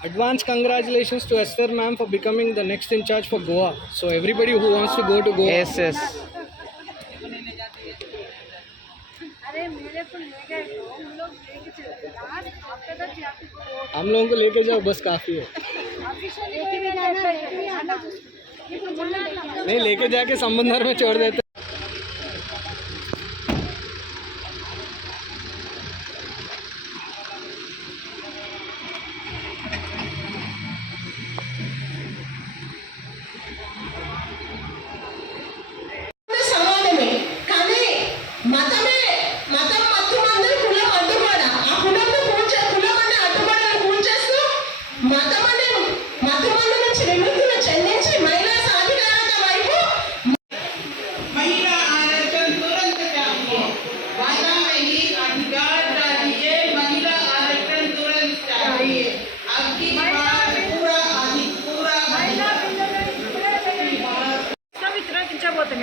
Advance congratulations to Esther ma'am for becoming the next in charge for Goa. So everybody who wants to go to Goa. Yes. हम लोगों को लेके जाओ बस काफी है। नहीं लेके जाके समुद्र में छोड़ देते।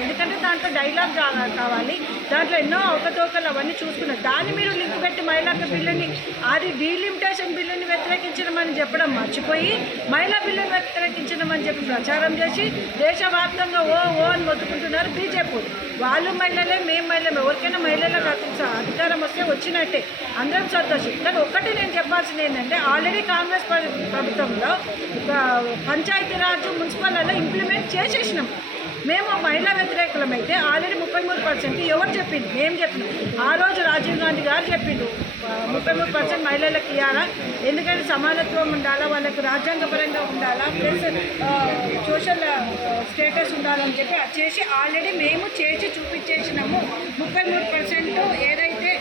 ఎందుకంటే దాంట్లో డైలాగ్ కావాలి, దాంట్లో ఎన్నో అవకతవకలు అవన్నీ చూసుకున్నారు. దాన్ని మీరు లింక్ పెట్టి మహిళా బిల్లుని అది డీలిమిటేషన్ బిల్లుని వ్యతిరేకించడం చెప్పడం మర్చిపోయి మహిళా బిల్లుని వ్యతిరేకించడం అని చెప్పి ప్రచారం చేసి దేశవ్యాప్తంగా ఓ అని మొత్తుకుంటున్నారు బీజేపీ. వాళ్ళు మహిళలే, మేము మహిళలే, ఎవరికైనా మహిళలకు అధికారం వస్తే వచ్చినట్టే, అందరం సంతోషం. కానీ ఒక్కటి నేను చెప్పాల్సింది ఏంటంటే ఆల్రెడీ కాంగ్రెస్ ప్రభుత్వంలో పంచాయతీరాజ్ మున్సిపల్లో ఇంప్లిమెంట్ చేసేసినాం. మేము మహిళా వ్యతిరేకులమైతే ఆల్రెడీ 33% ఎవరు చెప్పింది? మేము చెప్పినాం. ఆ రోజు రాజీవ్ గాంధీ గారు చెప్పిండు 33% మహిళలకు ఇవ్వాలా, ఎందుకంటే సమానత్వం ఉండాలా, వాళ్ళకు రాజ్యాంగపరంగా ఉండాలా, ప్లస్ సోషల్ స్టేటస్ ఉండాలని చెప్పి అది చేసి ఆల్రెడీ మేము చేసి చూపించేసినాము. 33% ఏదైతే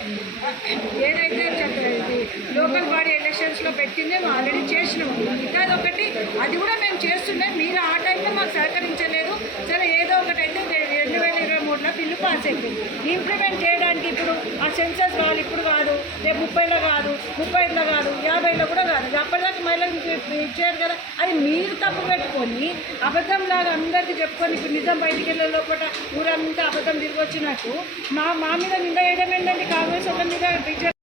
లోకల్ బాడీ ఎలక్షన్స్లో పెట్టిందే మేము ఆల్రెడీ చేసినాము. ఇంకా ఒకటి అది కూడా మేము చేస్తున్నాం. మీరు ఆ టైంలో మాకు సహకరించలేదు. సరే ఏదో ఒకటైతే 2023లో బిల్లు పాస్ అయిపోయింది. ఇంప్లిమెంట్ చేయడానికి ఇప్పుడు ఆ సెన్సస్ కావాలి, ఇప్పుడు కాదు, రేపు 30లో కాదు, 35లో కాదు, 50లో కూడా కాదు. అప్పటిదాకా మహిళలు ఇచ్చారు కదా, అది మీరు తప్పు పెట్టుకొని అబద్ధంలాగా అందరికీ చెప్పుకొని ఇప్పుడు నిజం బయటికి వెళ్ళే లోపల ఊరంతా అబద్ధం తిరిగి వచ్చినట్టు మా మీద నింద వేయడం ఏంటంటే కాంగ్రెస్ ఒక మీద బీజేపీ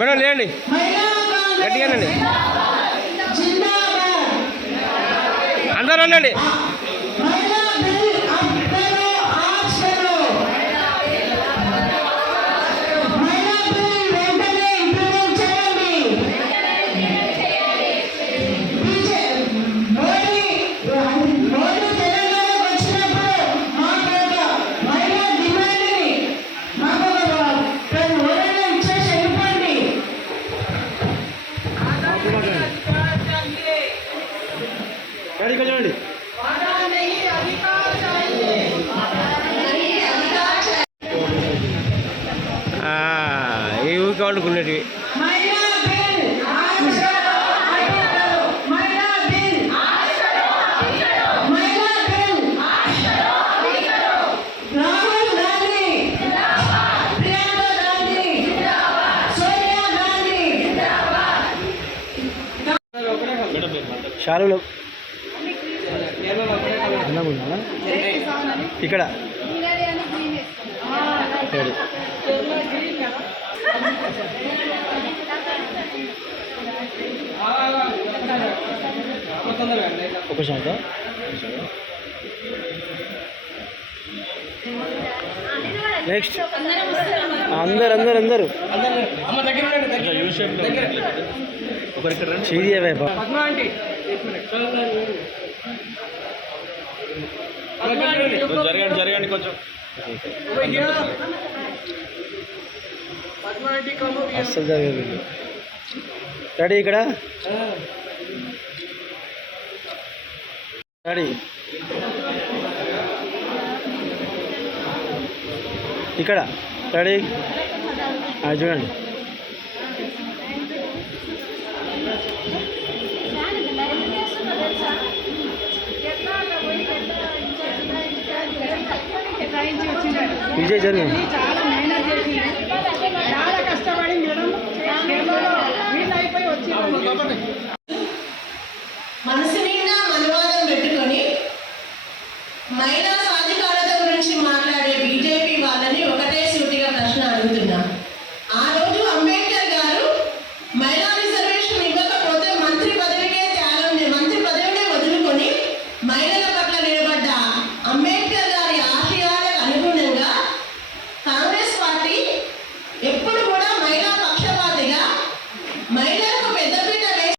మేడం లేండి, గట్టిగానండి, అందరూ ఉండండి. చూడండి ఈ ఊరికి వాడుకునేటివి. షాలులో ఇక్కడ ఒక శాతం నెక్స్ట్ అందరు జరగండి కొంచెం అస్సలు చదివేది రెడీ ఇక్కడ రెడీ ఇక్కడ రెడీ చూడండి విజయ్ జరిగింది చాలా మెహనత్ చేసింది, చాలా కష్టపడి మేడం వీళ్ళు అయిపోయి వచ్చి మనసు